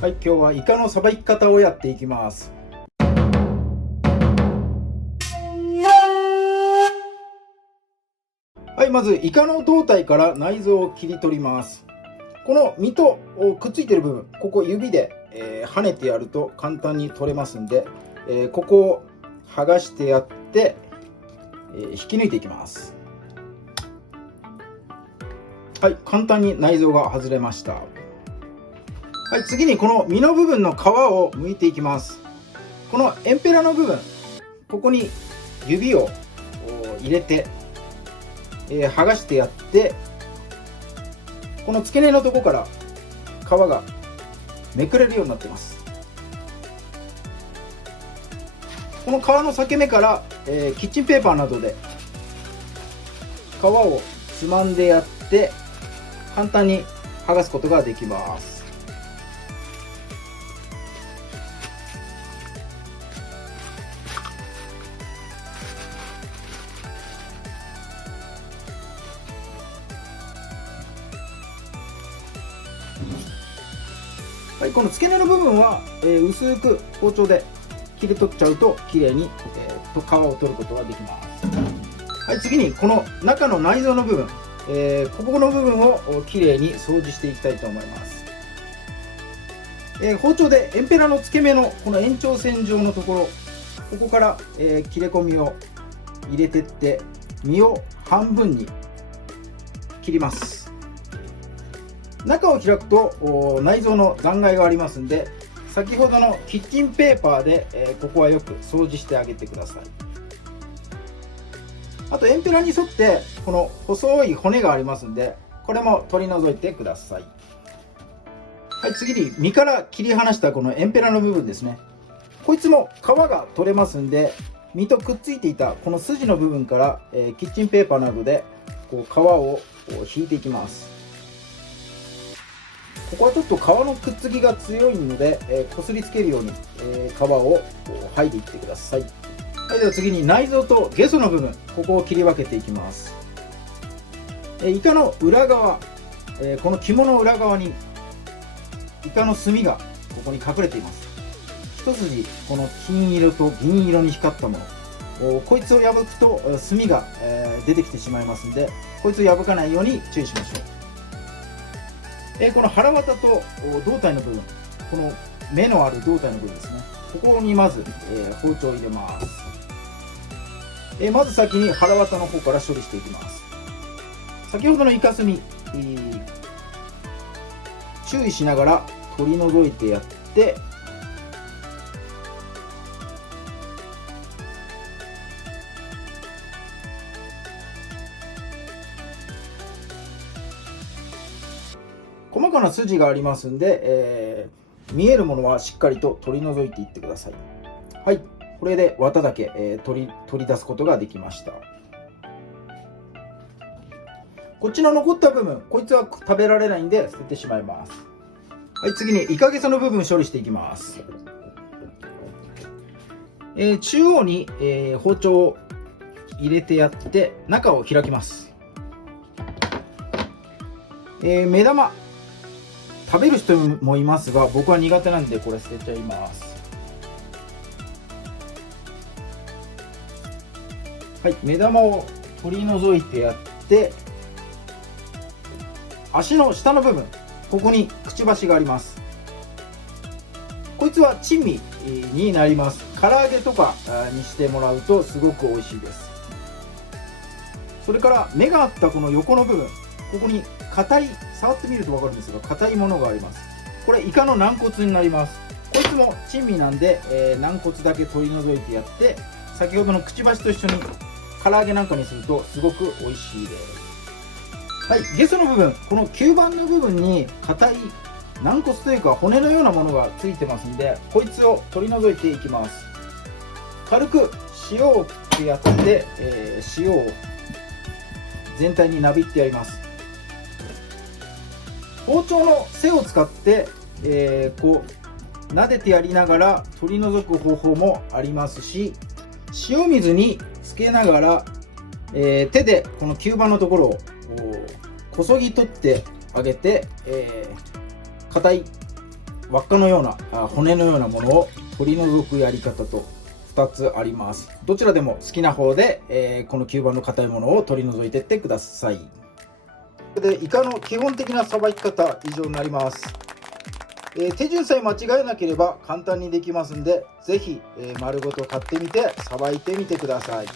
はい、今日はイカのさばき方をやっていきます。はい、まずイカの胴体から内臓を切り取ります。この身とくっついている部分、ここ指で、跳ねてやると簡単に取れますんで、ここを剥がしてやって、引き抜いていきます。はい、簡単に内臓が外れました。はい、次にこの身の部分の皮を剥いていきます。このエンペラの部分、ここに指を入れて、剥がしてやって、この付け根のとこから皮がめくれるようになっています。この皮の裂け目から、キッチンペーパーなどで皮をつまんでやって簡単に剥がすことができます。はい、この付け根の部分は、薄く包丁で切り取っちゃうときれいに、皮を取ることができます。はい、次にこの中の内臓の部分、ここの部分をきれいに掃除していきたいと思います。包丁でエンペラの付け目のこの延長線上のところ、ここから、切れ込みを入れてって身を半分に切ります。中を開くと内臓の残骸がありますんで、先ほどのキッチンペーパーで、ここはよく掃除してあげてください。あとエンペラに沿ってこの細い骨がありますんで、これも取り除いてください。はい、次に身から切り離したこのエンペラの部分ですね。こいつも皮が取れますんで、身とくっついていたこの筋の部分から、キッチンペーパーなどでこう皮を引いていきます。ここはちょっと皮のくっつきが強いので、こすりつけるように、皮を剥いでいってください。はい、では次に内臓とゲソの部分、ここを切り分けていきます。イカの裏側、この肝の裏側にイカの墨がここに隠れています。一筋この金色と銀色に光ったもの、こいつを破くと墨が、出てきてしまいますので、こいつを破かないように注意しましょう。この腹渡と胴体の部分、この目のある胴体の部分ですね、ここにまず、包丁を入れます。まず先に腹渡の方から処理していきます。先ほどのイカ墨、注意しながら取り除いてやって、細かな筋がありますんで、見えるものはしっかりと取り除いていってください。はい、これで綿だけ、取り出すことができました。こっちの残った部分、こいつは食べられないんで捨ててしまいます。はい、次にイカゲソの部分処理していきます。中央に、包丁を入れてやって中を開きます。目玉食べる人もいますが、僕は苦手なんでこれ捨てちゃいます。はい、目玉を取り除いてやって、足の下の部分、ここにくちばしがあります。こいつは珍味になります。唐揚げとかにしてもらうとすごく美味しいです。それから目があったこの横の部分、ここに硬い、触ってみると分かるんですが、硬いものがあります。これイカの軟骨になります。こいつも珍味なんで、軟骨だけ取り除いてやって、先ほどのくちばしと一緒に唐揚げなんかにするとすごく美味しいです。はい、ゲソの部分、この吸盤の部分に硬い軟骨というか骨のようなものがついてますんで、こいつを取り除いていきます。軽く塩を振ってやって、塩を全体になびってやります。包丁の背を使って、こう撫でてやりながら取り除く方法もありますし、塩水につけながら、手でこの吸盤のところをこそぎ取ってあげて、硬い輪っかのような骨のようなものを取り除くやり方と2つあります。どちらでも好きな方で、この吸盤の硬いものを取り除いていってください。これでイカの基本的なさばき方以上になります。手順さえ間違えなければ簡単にできますんで、ぜひ、丸ごと買ってみてさばいてみてください。